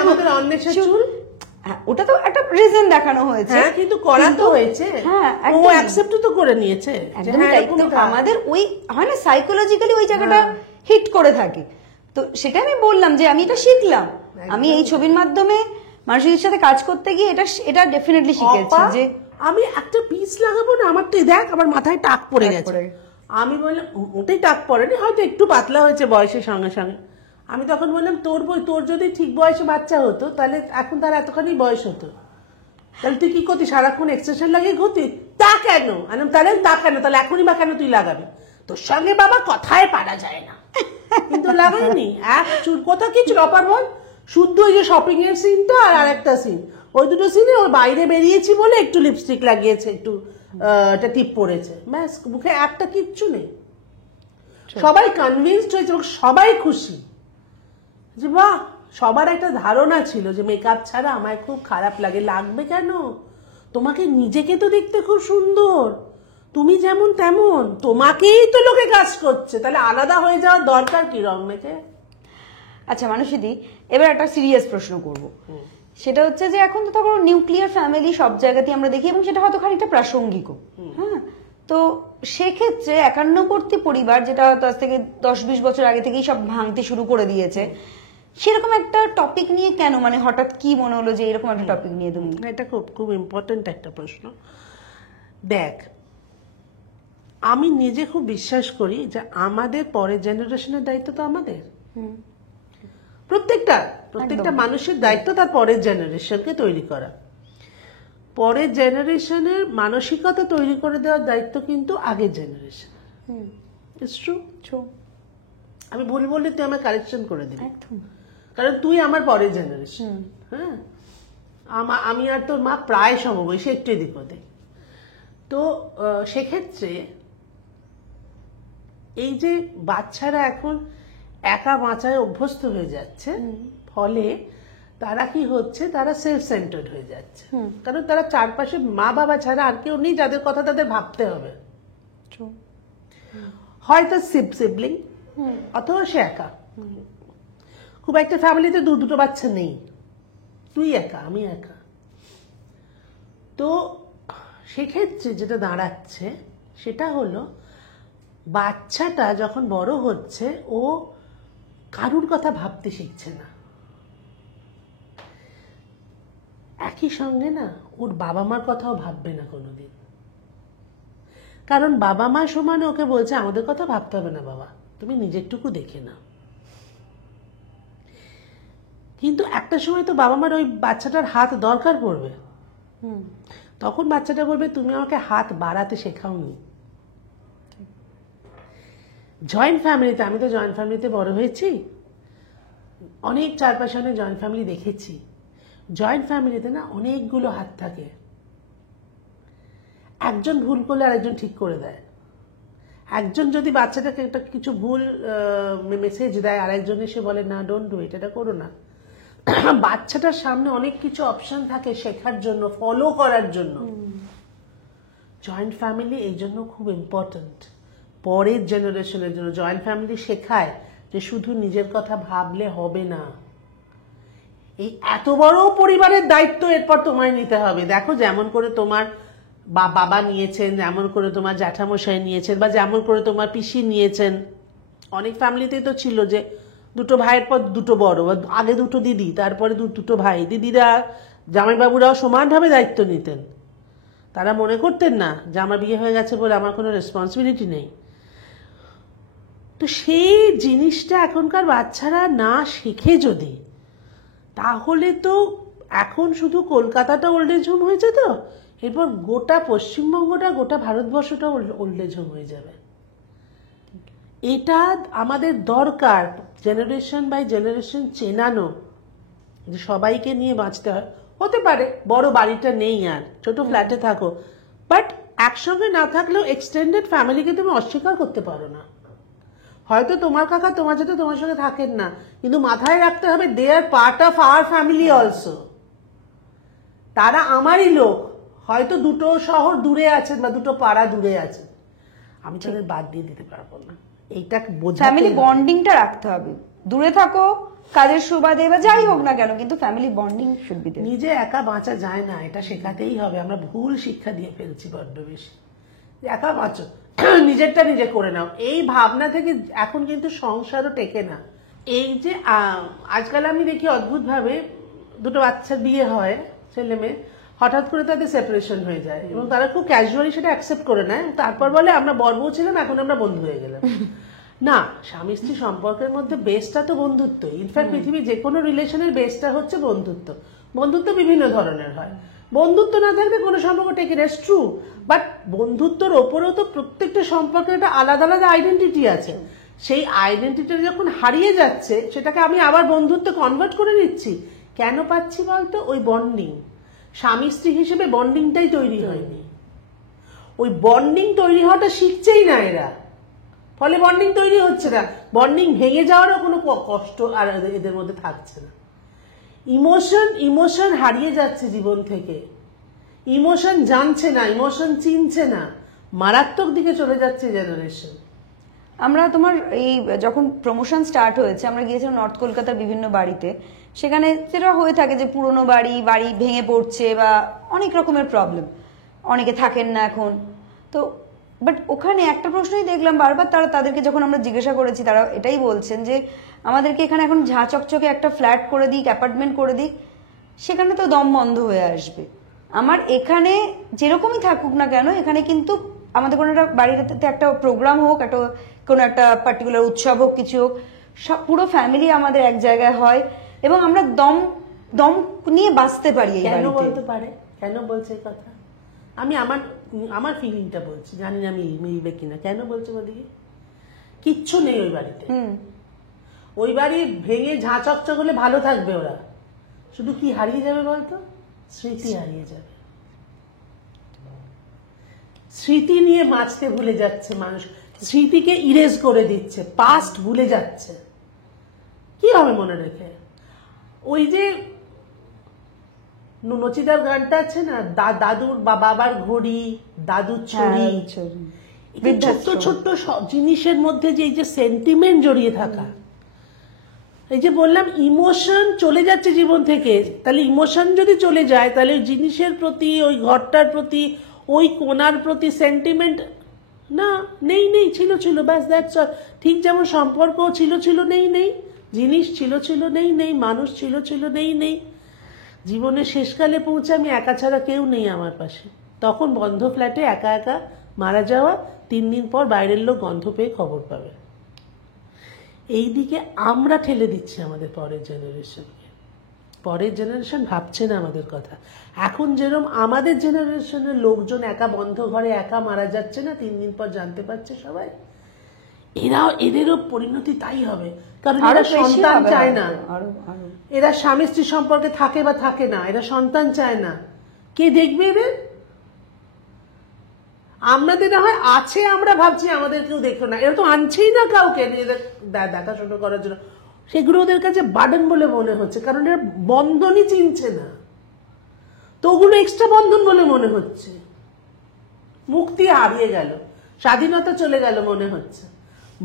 ওটা তো একটা রিজন দেখানো হয়েছে, কিন্তু করা তো হয়েছে, হ্যাঁ ও অ্যাকসেপ্ট তো করে নিয়েছে। আমাদের ওই হয় না সাইকোলজিক্যালি ওই জায়গাটা হিট করে থাকে। তো সেটা আমি বললাম যে আমি এটা শিখলাম, আমি এই ছবির মাধ্যমে মানুষের সাথে কাজ করতে গিয়ে এটা ডেফিনেটলি শিখেছি যে আমি একটা পিস লাগাবো না, আমার তো দেখ আমার মাথায় টাক পড়ে গেছে। আমি বললাম ওটাই টাক পড়েনি, হয়তো একটু পাতলা হয়েছে বয়সের সঙ্গে সঙ্গে। আমি তখন বললাম তোর যদি ঠিক বয়সে বাচ্চা হতো, তাহলে এখন তার এতখানি বয়স হতো, তাহলে তুই কি করতি, সারাক্ষণ এক্সটেনশন লাগিয়ে ঘুরতি? তা কেন? তাহলে তা কেন, তাহলে এখনই বা কেন তুই লাগাবি? তোর সঙ্গে বাবা কথায় পারা যায় না, কিন্তু লাগাইনি এক চুল। কোথা কি ছিল অপার বল, শুদ্ধ ওই যে শপিং এর সিনটা আর আরেকটা সিন, ওই দুটো সিনে ওর বাইরে বেরিয়েছি বলে একটু লিপস্টিক লাগিয়েছে, একটু একটা টিপ পড়েছে, ব্যাস, মুখে একটা কিচ্ছু নেই। সবাই কনভিন্সড হয়েছে, সবাই খুশি যে বাহ, সবার একটা ধারণা ছিল যে মেকআপ ছাড়া আমায় খুব খারাপ লাগে। লাগবে কেন? তোমাকে নিজেকে তো দেখতে খুব সুন্দর, তুমি যেমন তেমন, তোমাকেই তো লোকে কাজ করছে, তাহলে আলাদা হয়ে যাওয়ার দরকার কি রং মেখে? আচ্ছা মানুষীদি, এবার একটা সিরিয়াস প্রশ্ন করব, সেটা হচ্ছে যে এখন তো ধরো নিউক্লিয়ার ফ্যামিলি সব জায়গাতেই আমরা দেখি, এবং সেটা হয়তো খানিকটা প্রাসঙ্গিকও, হ্যাঁ। তো সেক্ষেত্রে একান্নবর্তী পরিবার, যেটা হয়তো আজ থেকে 10-20 বছর আগে থেকেই সব ভাঙতে শুরু করে দিয়েছে, সেরকম একটা টপিক নিয়ে কেন, মানে হঠাৎ কি মনে হলো যে এরকম একটা টপিক নিয়ে তুমি? এটা খুব খুব ইম্পর্টেন্ট একটা প্রশ্ন। দেখ, আমি নিজে খুব বিশ্বাস করি যে আমাদের পরের জেনারেশনের দায়িত্ব তো আমাদের, প্রত্যেকটা মানুষের দায়িত্ব তার পরের জেনারেশনকে তৈরি করা। পরের জেনারেশনের মানসিকতা তৈরি করে দেওয়ার দায়িত্ব কিন্তু আগের জেনারেশন। It's true. আমি ভুল বললে তুই আমার কারেকশন করে দিবি, কারণ তুই আমার পরের জেনারেশন। হ্যাঁ, আমি আর তোর মা প্রায় সমবয়সী, একটু এদিক ওদিক। তো সেক্ষেত্রে এই যে বাচ্চারা এখন একা বাঁচায় অভ্যস্ত হয়ে যাচ্ছে, ফলে তারা কি হচ্ছে, তারা সেলফ সেন্টার্ড হয়ে যাচ্ছে। কারণ তারা চারপাশে মা বাবা ছাড়া আর কেউ নেই যাদের কথা তাদের ভাবতে হবে। হয়তো সিবলিং, অথবা সে একা। খুব একটা ফ্যামিলিতে দুটো বাচ্চা নেই, তুই একা আমি একা। তো সেক্ষেত্রে যেটা দাঁড়াচ্ছে সেটা হলো, বাচ্চাটা যখন বড় হচ্ছে ও কারুর কথা ভাবতে শিখছে না। একই সঙ্গে না ওর বাবা মার কথাও ভাববে না কোনোদিন, কারণ বাবা মা সমানে ওকে বলছে আমাদের কথা ভাবতে হবে না বাবা, তুমি নিজেরটুকু দেখে নাও। কিন্তু একটা সময় তো বাবা মার ওই বাচ্চাটার হাত দরকার পড়বে, তখন বাচ্চাটা বলবে তুমি আমাকে হাত বাড়াতে শেখাওনি। জয়েন্ট ফ্যামিলিতে, আমি তো জয়েন্ট ফ্যামিলিতে বড় হয়েছি, অনেক চারপাশে অনেক জয়েন্ট ফ্যামিলি দেখেছি। জয়েন্ট ফ্যামিলিতে না অনেকগুলো হাত থাকে, একজন ভুল করলে আরেকজন ঠিক করে দেয়। একজন যদি বাচ্চাটাকে একটা কিছু ভুল মেসেজ দেয়, আরেকজন এসে বলে না ডোন্ট ডু ইট, এটা করো না। বাচ্চাটার সামনে অনেক কিছু অপশন থাকে শেখার জন্য, ফলো করার জন্য। জয়েন্ট ফ্যামিলি এই জন্য খুব ইম্পর্টেন্ট পরের জেনারেশনের জন্য। জয়েন্ট ফ্যামিলি শেখায় যে শুধু নিজের কথা ভাবলে হবে না, এই এত বড় পরিবারের দায়িত্ব এরপর তোমায় নিতে হবে। দেখো যেমন করে তোমার বাবা নিয়েছেন, যেমন করে তোমার জ্যাঠামশাই নিয়েছেন, বা যেমন করে তোমার পিসি নিয়েছেন। অনেক ফ্যামিলিতেই তো ছিল যে দুটো ভাইয়ের পর দুটো বড়, আগে দুটো দিদি, তারপরে দুটো ভাই। দিদিরা জামাইবাবুরাও সমানভাবে দায়িত্ব নিতেন, তারা মনে করতেন না যে আমার বিয়ে হয়ে গেছে বলে আমার কোনো রেসপন্সিবিলিটি নেই। তো সেই জিনিসটা এখনকার বাচ্চারা না শিখে যদি, তাহলে তো এখন শুধু কলকাতাটা ওল্ড এজ হোম হয়েছে, তো এরপর গোটা পশ্চিমবঙ্গটা, গোটা ভারতবর্ষটা ওল্ড এজ হোম হয়ে যাবে। এটা আমাদের দরকার, জেনারেশন বাই জেনারেশন চেনানো, যে সবাইকে নিয়ে বাঁচতে হয়। হতে পারে বড় বাড়িটা নেই আর ছোট ফ্ল্যাটে থাকো, বাট একসঙ্গে না থাকলেও এক্সটেন্ডেড ফ্যামিলিকে তুমি অস্বীকার করতে পারো না। হয়তো তোমার কাকা তোমার সাথে তোমার সঙ্গে থাকেন না, কিন্তু মাথায় রাখতে হবে they are part of our family also. তারা আমারই লোক, হয়তো দুটো শহর দূরে আছেন বা দুটো পাড়া দূরে আছেন, আমি তাদের বাদ দিয়ে দিতে পারবো না। এইটা বোঝা, ফ্যামিলি বন্ডিংটা রাখতে হবে। দূরে থাকো কাজের সুবাদে বা যাই হোক না কেন, কিন্তু family bonding should be there. নিজে একা বাঁচা যায় না, এটা শেখাতেই হবে। আমরা ভুল শিক্ষা দিয়ে ফেলছি বড্ড বেশি। একা বাঁচো, নিজেরটা নিজে করে নাও, এই ভাবনা থেকে এখন কিন্তু সংসারও টেকে না। এই যে আজকাল আমি দেখি অদ্ভুত ভাবে দুটো বাচ্চার বিয়ে হয়, ছেলে মেয়ে, হঠাৎ করে তাদের সেপারেশন হয়ে যায় এবং তারা খুব ক্যাজুয়ালি সেটা অ্যাকসেপ্ট করে নেয়। তারপর বলে আমরা বড় ছিলাম, এখন আমরা বন্ধু হয়ে গেলাম। না, স্বামী স্ত্রী সম্পর্কের মধ্যে বেসটা তো বন্ধুত্ব। ইনফ্যাক্ট পৃথিবীর যে কোনো রিলেশনের বেসটা হচ্ছে বন্ধুত্ব। বন্ধুত্ব বিভিন্ন ধরনের হয়, বন্ধুত্ব না থাকলে কোনো সম্পর্ক টেকে না, ট্রু। বাট বন্ধুত্বর ওপরেও তো প্রত্যেকটা সম্পর্কের একটা আলাদা আলাদা আইডেন্টিটি আছে। সেই আইডেন্টিটি যখন হারিয়ে যাচ্ছে, সেটাকে আমি আবার বন্ধুত্বে কনভার্ট করে নিচ্ছি। কেন পাচ্ছি বলতো? ওই বন্ডিং, স্বামী স্ত্রী হিসেবে বন্ডিংটাই তৈরি হয়নি। ওই বন্ডিং তৈরি হওয়াটা শিখছেই না এরা, ফলে বন্ডিং তৈরি হচ্ছে না। বন্ডিং ভেঙে যাওয়ারও কোনো কষ্ট আর এদের মধ্যে থাকছে না। ইমোশন হারিয়ে যাচ্ছে জীবন থেকে, ইমোশন জানছে না, ইমোশন চিনছে না, মারাত্মক দিকে চলে যাচ্ছে জেনারেশন। আমরা তোমার এই যখন প্রমোশন স্টার্ট হয়েছে, আমরা গিয়েছিলাম নর্থ কলকাতার বিভিন্ন বাড়িতে। সেখানে যেটা হয়ে থাকে যে পুরনো বাড়ি ভেঙে পড়ছে বা অনেক রকমের প্রবলেম, অনেকে থাকেন না এখন। তো বাট ওখানে একটা প্রশ্নই দেখলাম বারবার, তাদেরকে যখন আমরা জিজ্ঞাসা করেছি, তারা এটাই বলছেন যে আমাদেরকে এখানে এখন ঝাঁ চকচকে একটা ফ্ল্যাট করে দিক, অ্যাপার্টমেন্ট করে দিক, সেখানে তো দম বন্ধ হয়ে আসবে। আমার এখানে যেরকমই থাকুক না কেন, এখানে কিন্তু আমাদের কোনো একটা বাড়িতে একটা প্রোগ্রাম হোক, কোনো একটা পার্টিকুলার উৎসব হোক, কিছু হোক, সব পুরো ফ্যামিলি আমাদের এক জায়গায় হয় এবং আমরা দম নিয়ে বাঁচতে পারি। কেন বলতে পারে, কেন বলছে কথা? আমি আমার ফিলিংটা বলছি, জানি না মিলবে কিনা। কেন বলছে বলি? কিচ্ছু নেই ওই বাড়িতে। ওই বাড়ি ভেঙে ঝাঁ চকচক হলে ভালো থাকবে ওরা, শুধু কি হারিয়ে যাবে বলতো? স্মৃতি হারিয়ে যাবে। স্মৃতি নিয়ে বাঁচতে ভুলে যাচ্ছে মানুষ। স্মৃতিকে ইরেজ করে দিচ্ছে, পাস্ট ভুলে যাচ্ছে। কি হবে মনে রেখে? ওই যে নচিদার গানটা আছে না, দাদুর বা বাবার ঘড়ি, দাদুর ছড়ি, এই ছোট্ট ছোট্ট জিনিসের মধ্যে যে এই যে সেন্টিমেন্ট জড়িয়ে থাকা, এই যে বললাম ইমোশন চলে যাচ্ছে জীবন থেকে, তাহলে ইমোশন যদি চলে যায় তাহলে ওই জিনিসের প্রতি, ওই ঘরটার প্রতি, ওই কোণার প্রতি সেন্টিমেন্ট না, নেই নেই, ছিল ছিল, ব্যাস দ্যাটস অল। ঠিক যেমন সম্পর্ক ছিল ছিল, নেই নেই, জিনিস ছিল ছিল, নেই নেই, মানুষ ছিল ছিল, নেই নেই। জীবনের শেষকালে পৌঁছে আমি একা ছাড়া কেউ নেই আমার পাশে। তখন বন্ধ ফ্ল্যাটে একা একা মারা যাওয়া, 3 দিন পর বাইরের লোক গন্ধ পেয়ে খবর পাবে। এই দিকে আমরা ঠেলে দিচ্ছি আমাদের পরের জেনারেশনকে। পরের জেনারেশন ভাবছে না আমাদের কথা। এখন যেরকম আমাদের জেনারেশনের লোকজন একা বন্ধ ঘরে একা মারা যাচ্ছে না, 3 দিন পর জানতে পারছে সবাই, এদেরও পরিণতি তাই হবে। কারণ এরা সন্তান চায় না, এরা স্বামী স্ত্রী সম্পর্কে থাকে বা থাকে না, এরা সন্তান চায় না। কে দেখবে এদের? আমাদের না হয় আছে, আমরা ভাবছি আমাদের কেউ দেখো না, এরা তো আনছেই না কাউকে নিজেদের দেখাশোনা করার জন্য। সেগুলো ওদের কাছে বার্ডেন বলে মনে হচ্ছে, কারণ এরা বন্ধনই চিনছে না, তো ওগুলো এক্সট্রা বন্ধন বলে মনে হচ্ছে। মুক্তি হারিয়ে গেল, স্বাধীনতা চলে গেল মনে হচ্ছে।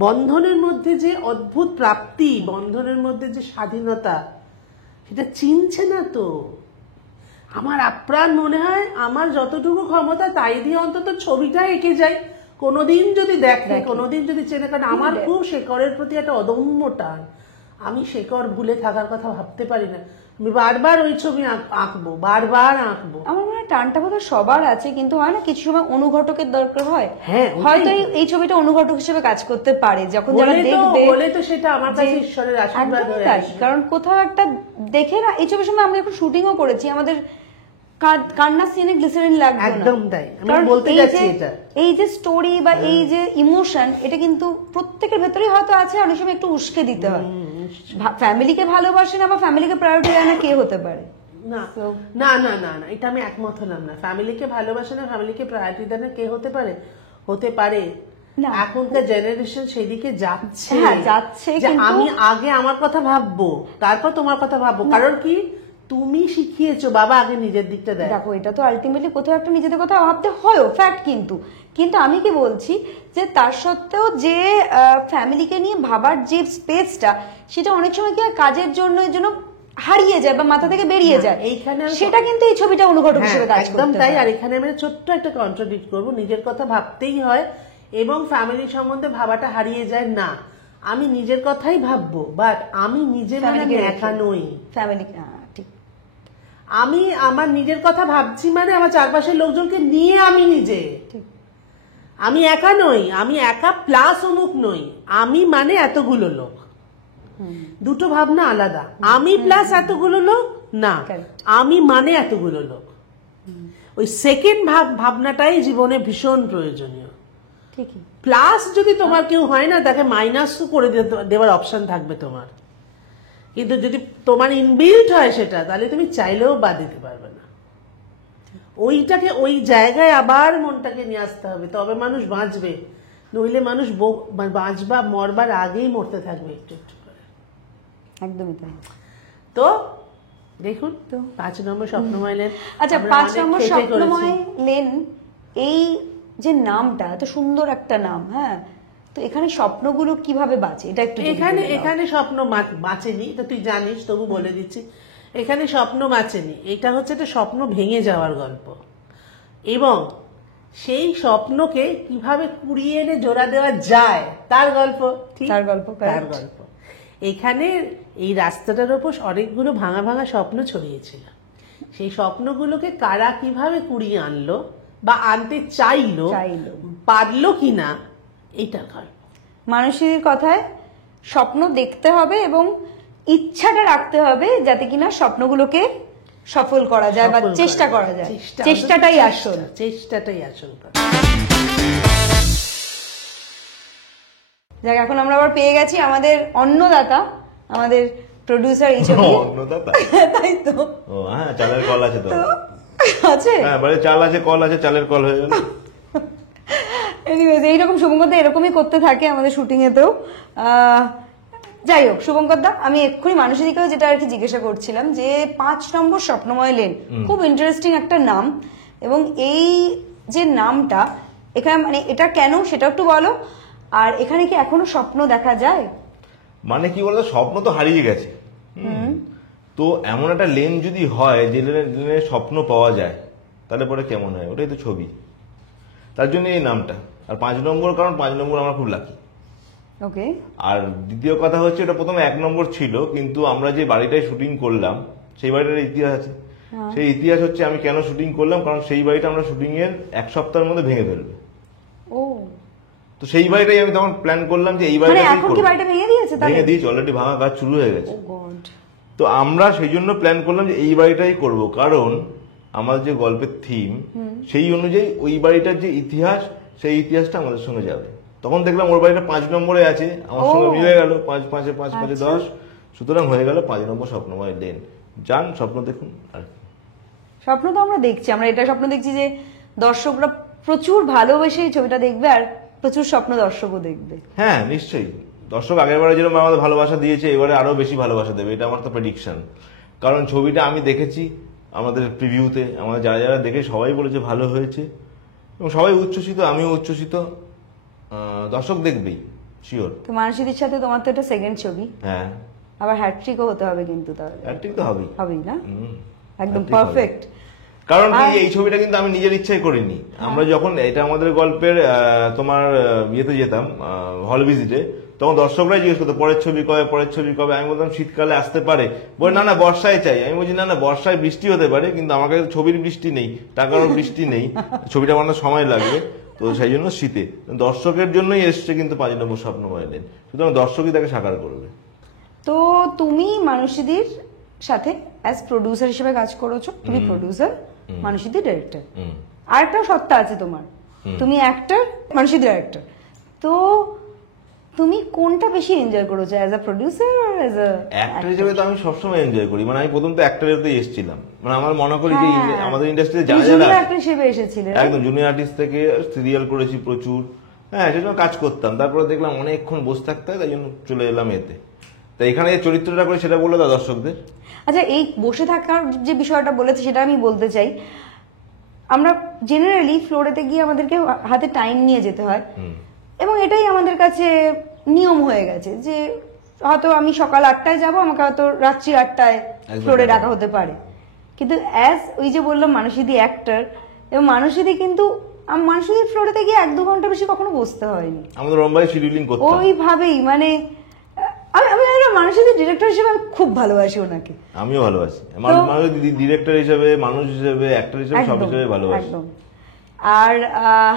বন্ধনের মধ্যে যে অদ্ভুত প্রাপ্তি, বন্ধনের মধ্যে যে স্বাধীনতা, সেটা চিনছে না তো। আমার আপ্রাণ মনে হয় আমার যতটুকু ক্ষমতা তাই দিয়ে অন্তত ছবিটা এঁকে যাই, কোনোদিন যদি দেখে, কোনোদিন যদি চেনে। কারণ আমার খুব শেকড়ের প্রতি একটা অদম্য টান, আমি শেকড় ভুলে থাকার কথা ভাবতে পারি না। আমি বারবার ওই ছবি আঁকবো, বারবার আঁকবো। আমার মনে হয় টানটা বোধহয় সবার আছে, কিন্তু হয় না কিছু সময় অনুঘটকের দরকার হয়। হ্যাঁ, হয়তো এই ছবিটা অনুঘটক হিসেবে কাজ করতে পারে, যখন যারা দেখবে বলে তো সেটা আমার কাছে ঈশ্বরের আশীর্বাদ হয়ে আসে। কারণ কোথাও একটা দেখে না, এই ছবির সময় আমরা এখন শুটিংও করেছি, আমাদের কান্না সিনে গ্লিসারিন লাগবে না, একদম তাই। আমি বলতে যাচ্ছি এটা, এই যে স্টোরি বা এই যে ইমোশন, এটা কিন্তু প্রত্যেকের ভেতরেই হয়তো আছে, অনেক সময় একটু উস্কে দিতে হয়। ফ্যামিলিকে ভালোবাসে না বা ফ্যামিলিকে প্রায়োরিটি দেয় না, কে হতে পারে? না না না না না, এটা আমি একমত হলাম না। ফ্যামিলিকে ভালোবাসে না, ফ্যামিলিকে প্রায়োরিটি দেয় না, কে হতে পারে? হতে পারে। এখনকার জেনারেশন সেদিকে যাচ্ছে, যাচ্ছে। আমি আগে আমার কথা ভাববো, তারপর তোমার কথা ভাববো। কারণ কি, তুমি শিখিয়েছো বাবা আগে নিজের দিকটা দেখো, এটা তো আলটিমেটলি কোথাও একটা নিজেদের কথা ভাবতে হয়, ফ্যাক্ট। কিন্তু আমি কি বলছি যে তার সত্ত্বেও যে ফ্যামিলিকে নিয়ে ভাবার যে স্পেসটা, সেটা অনেক সময় কি কাজের জন্য হারিয়ে যায় বা মাথা থেকে বেরিয়ে যায়। এইখানে সেটা কিন্তু এই ছবিটা অনুঘটক হিসেবে কাজ করতে একদম তাই। আর এখানে আমি ছোট্ট একটা কন্ট্রাডিক্ট করবো, নিজের কথা ভাবতেই হয় এবং ফ্যামিলি সম্বন্ধে ভাবাটা হারিয়ে যায় না। আমি নিজের কথাই ভাববো, বাট আমি নিজের একা নই। ফ্যামিলি আমি আমার নিজের কথা ভাবছি মানে আমার চারপাশের লোকজনকে নিয়ে আমি নিজে, আমি একা নই, আমি একা প্লাস অমুক নই, আমি মানে এতগুলো লোক। দুটো ভাবনা আলাদা। আমি প্লাস এতগুলো লোক না, আমি মানে এতগুলো লোক। ওই সেকেন্ড ভাবনাটাই জীবনে ভীষণ প্রয়োজনীয়। প্লাস যদি তোমার কেউ হয় না, তাকে মাইনাসও করে দেওয়ার অপশন থাকবে তোমার। কিন্তু যদি তোমার ইনবিল্ট হয় সেটা, তাহলে তুমি চাইলেও বাদ দিতে পারবে না। ওইটাকে ওই জায়গায় আবার মনটাকে নিয়ে আসতে হবে, তবে মানুষ বাঁচবে। নইলে মানুষ বাঁচবা মরবার আগেই মরতে থাকবে একটু একটু করে। একদমই তাই। তো দেখুন তো 5 নম্বর স্বপ্নময় লেন। আচ্ছা, 5 নম্বর স্বপ্নময় লেন, এই যে নামটা এত সুন্দর একটা নাম, হ্যাঁ, তো এখানে স্বপ্নগুলো কিভাবে বাঁচে এটা একটু। এখানে স্বপ্ন বাঁচেনি, এটা তুই জানিস, তবু বলে দিচ্ছি। এখানে স্বপ্ন বাঁচেনি, এটা হচ্ছে একটা স্বপ্ন ভেঙে যাওয়ার গল্প, এবং সেই স্বপ্নকে কিভাবে কুড়িয়ে এনে জোড়া দেওয়া যায় তার গল্প। তার গল্প। এখানে এই রাস্তাটার উপর অনেকগুলো ভাঙা ভাঙা স্বপ্ন ছড়িয়েছিল। সেই স্বপ্নগুলোকে কারা কিভাবে কুড়িয়ে আনলো বা আনতে চাইলো, পারলো কিনা, এইটা গল্প। মানুষের কথায় স্বপ্ন দেখতে হবে এবং ইচ্ছাটা রাখতে হবে, যাতে কিনা স্বপ্নগুলোকে সফল করা যায় বা চেষ্টা করা যায়। চেষ্টাটাই আসল। যাক, এখন আমরা আবার পেয়ে গেছি আমাদের অন্নদাতা, আমাদের প্রোডিউসার এই ছবি। অন্নদাতা, তাই তো? ও হ্যাঁ, চালের কল আছে তো। আছে, হ্যাঁ, বাড়ি চাল আছে, কল আছে, চালের কল হয়ে গেল। এনিওয়েজ এইরকম শুভঙ্করদা এরকমই করতে থাকে আমাদের শুটিং এতেও। যাই হোক শুভঙ্করদা, আমি এক্ষুনি মানুষের যেটা আর কি জিজ্ঞাসা করছিলাম যে 5 নম্বর স্বপ্নময় লেন খুব ইন্টারেস্টিং একটা নাম, এবং এই যে নামটা এখানে মানে এটা কেন সেটা একটু বলো, আর এখানে কি এখনো স্বপ্ন দেখা যায়? মানে কি বলতো, স্বপ্ন তো হারিয়ে গেছে। তো এমন একটা লেন যদি হয় যে লেনে স্বপ্ন পাওয়া যায়, তাহলে পরে কেমন হয়? ওটাই তো ছবি, তার জন্য এই নামটা। আর 5 নম্বর, কারণ 5 নম্বর আমরা খুব লাকি। ওকে। আর দ্বিতীয় কথা হচ্ছে, এটা প্রথমে 1 নম্বর ছিল, কিন্তু আমরা যে বাড়িটায় শুটিং করলাম সেই বাড়িটার ইতিহাস আছে। সেই ইতিহাস হচ্ছে আমি কেন শুটিং করলাম, কারণ সেই বাড়িটা আমরা শুটিং এর 1 সপ্তাহের মধ্যে ভেঙে ফেলবো। ও, তো সেই বাড়িটাই আমি তখন প্ল্যান করলাম যে এই মানে বাড়িটা এখন কি বাড়িটা ভেঙে দিয়েছে? ভেঙে দিয়েছে, অলরেডি ভাঙা কাজ শুরু হয়ে গেছে। ও গড। তো আমরা সেই জন্য প্ল্যান করলাম যে এই বাড়িটাই করব, কারণ আমাদের যে গল্পের থিম সেই অনুযায়ী ওই বাড়িটার যে ইতিহাস, সেই ইতিহাসটা আমাদের সঙ্গে যাবে। তখন দেখলাম ওর বাড়িটা 5 নম্বরে আছে, আমার সঙ্গে মিলে গেল, 5 5 5 5 10, সুতরাং হয়ে গেল 5 নম্বর স্বপ্নময় লেন। যান স্বপ্ন দেখুন। আর স্বপ্ন তো আমরা দেখছি, আমরা এটা স্বপ্ন দেখছি যে দর্শকরা প্রচুর ভালোবেসে এই ছবিটা দেখবে, আর প্রচুর স্বপ্ন দর্শকও দেখবে। হ্যাঁ নিশ্চয়ই, দর্শক আগেরবারে যেরকম আমাদের ভালোবাসা দিয়েছে, এবারে আরো বেশি ভালোবাসা দেবে, এটা আমার তো প্রেডিকশন। কারণ ছবিটা আমি দেখেছি আমাদের প্রিভিউতে, আমাদের যারা যারা দেখে সবাই বলেছে ভালো হয়েছে, এবং সবাই উচ্ছ্বসিত, আমিও উচ্ছ্বসিত। দর্শক দেখবেই শিওর। তো মানসীদের সাথে তোমার তো এটা সেকেন্ড ছবি, হ্যাঁ, আবার হ্যাটট্রিকও হতে হবে কিন্তু, তাহলে হ্যাটট্রিক তো হবেই। হবেই না? একদম hat-trick পারফেক্ট। কারণ কি, এই ছবিটা কিন্তু আমি নিজের ইচ্ছাই করিনি। আমরা যখন এটা আমাদের গল্পের তোমার ইয়েতে যেতাম হল ভিজিটে, তখন দর্শকরাই জিজ্ঞেস করতো পরের ছবি কবে, পরের ছবি কবে। আমি বলতাম শীতকালে আসতে পারে, বলে না না বর্ষায় চাই। আমি বলছি না না, বর্ষায় বৃষ্টি হতে পারে, কিন্তু আমার কাছে ছবির বৃষ্টি নেই, টাকারও বৃষ্টি নেই, ছবিটা বানানোর সময় লাগবে, তো সেই জন্য শীতে। দর্শকের জন্যই এসছে কিন্তু 5 নম্বর স্বপ্নময় লেন, সুতরাং দর্শকই তাকে সাকার করবে। তো তুমি মানসীদির সাথে অ্যাজ প্রডিউসার হিসেবে কাজ করেছো, তুমি প্রডিউসার, মানসীদি ডাইরেক্টর, আর একটা সত্তা আছে তোমার, তুমি অ্যাক্টর, মানসীদি ডাইরেক্টর। তো তুমি কোনটা বেশি এনজয় করেছো, অ্যাজ আ প্রডিউসার আর অ্যাজ আ অ্যাক্টর হিসেবে তো আমি সবসময় এনজয় করি। মানে আমি প্রথম তো অ্যাক্টরেতেই এসেছিলাম, মানে আমার মনে করি যে আমাদের ইন্ডাস্ট্রিতে যারা যারা জুনিয়র আর্টিস্ট হিসেবে এসেছিলে, একদম জুনিয়র আর্টিস্ট থেকে সিরিয়াল করেছি প্রচুর, হ্যাঁ সেজন্য কাজ করতাম। তারপরে দেখলাম অনেকক্ষণ বসে থাকতে হয়, তাই জন্য চলে এলাম এতে। তো এখানে যে চরিত্রটা করে সেটা বলে দাও দর্শকদের। আচ্ছা, এই বসে থাকার যে বিষয়টা বলেছে সেটা আমি বলতে চাই। আমরা জেনারেলি ফ্লোরেতে গিয়ে আমাদেরকে হাতে টাইম নিয়ে যেতে হয়, এবং এটাই আমাদের কাছে নিয়ম হয়ে গেছে যে হয়তো আমি সকাল 8টায় যাব, আমাকে হয়তো রাত্রি 8টায় ফ্লোরে ডাকা হতে পারে। কিন্তু অ্যাজ ওই যে বললাম মানসীদি অ্যাক্টর, এবং মানসীদি কিন্তু মানসীদি ফ্লোরেতে গিয়ে 1-2 ঘন্টা বেশি কখনো বসতে হয়নি, আমাদের লম্বাই শিডিউলিং করতাম ওইভাবেই। মানে আমি মানসীদি ডিরেক্টর হিসেবে আমি খুব ভালোবাসি ওনাকে। আমিও ভালোবাসি, ডিরেক্টর হিসেবে, মানুষ হিসেবে, অ্যাক্টর হিসেবে, সব হিসেবে ভালোবাসি। একদম। আর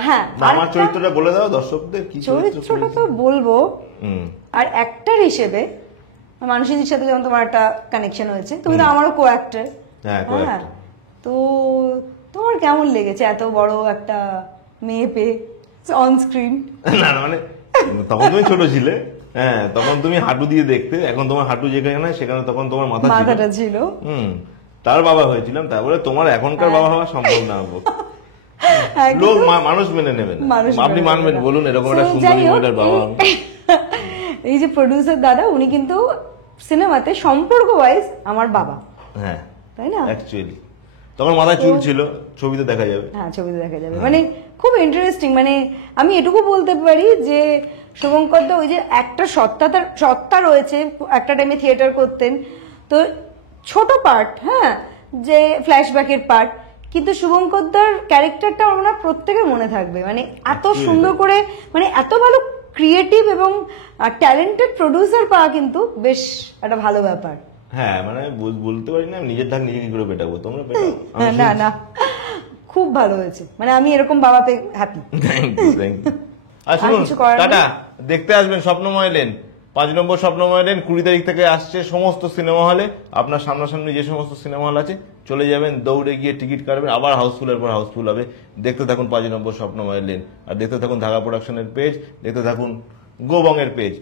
হ্যাঁ, আমার চরিত্রটা বলে দাও দর্শকদের, কি চরিত্রটা তো বলবো। আর অ্যাক্টর হিসেবে মানুষের সাথে যেমন তোমার একটা কানেকশন হয়েছে, তুমি তো আমারও কো অ্যাক্টর। হ্যাঁ, তো তোমার কেমন লেগেছে এত বড় একটা মেয়ে পেয়ে অন স্ক্রিন? না মানে তখন তুমি ছোট ছিলে, হ্যাঁ তখন তুমি হাঁটু দিয়ে দেখতে, এখন তোমার হাঁটু যেখানে সেখানে তখন তোমার মাথাটা ছিল। তার বাবা হয়েছিলাম, তারপরে তোমার এখনকার বাবা হওয়া সম্ভব না। লোক মানুষ মেনে নেবেন, আপনি মানবেন বলুন? এরকম একটা সুন্দরী মহিলার বাবা। এই যে প্রডিউসার দাদা, উনি কিন্তু সিনেমাতে সম্পর্ক ওয়াইজ আমার বাবা। হ্যাঁ, তাই না? অ্যাকচুয়ালি তখন মাথায় চুল ছিল, ছবিতে দেখা যাবে। হ্যাঁ, ছবিতে দেখা যাবে। মানে খুব ইন্টারেস্টিং। মানে আমি এটুকু বলতে পারি যে শুভঙ্কর দা ওই যে একটা সত্তা রয়েছে, একটা টাইমে থিয়েটার করতেন, তো ছোট পার্ট, হ্যাঁ যে ফ্ল্যাশব্যাকের পার্ট, কিন্তু শুভঙ্কর দার ক্যারেক্টারটা আমার প্রত্যেকের মনে থাকবে। মানে এত সুন্দর করে, মানে এত ভালো ক্রিয়েটিভ এবং ট্যালেন্টেড প্রডিউসার পাওয়া কিন্তু বেশ একটা ভালো ব্যাপার। হ্যাঁ, মানে বলতে পারি না নিজের ঢাক নিজে কি করে পেটাবো, তোমরা পেটাও। না না, খুব ভালো হয়েছে। মানে আমি এরকম বাবা পেয়ে হ্যাপি। Thank you. আর শুনুন, টাটা, দেখতে আসবেন স্বপ্নময় লেন। 5 নম্বর স্বপ্নময় লেন 20 তারিখ থেকে আসছে সমস্ত সিনেমা হলে। আপনার সামনাসামনি যে সমস্ত সিনেমা হল আছে চলে যাবেন, দৌড়ে গিয়ে টিকিট কাটবেন, আবার হাউসফুলের পর হাউসফুল হবে। দেখতে থাকুন 5 নম্বর স্বপ্নময় লেন, আর দেখতে থাকুন ধাগা প্রোডাকশনের পেজ, দেখতে থাকুন গোবং এর পেজ।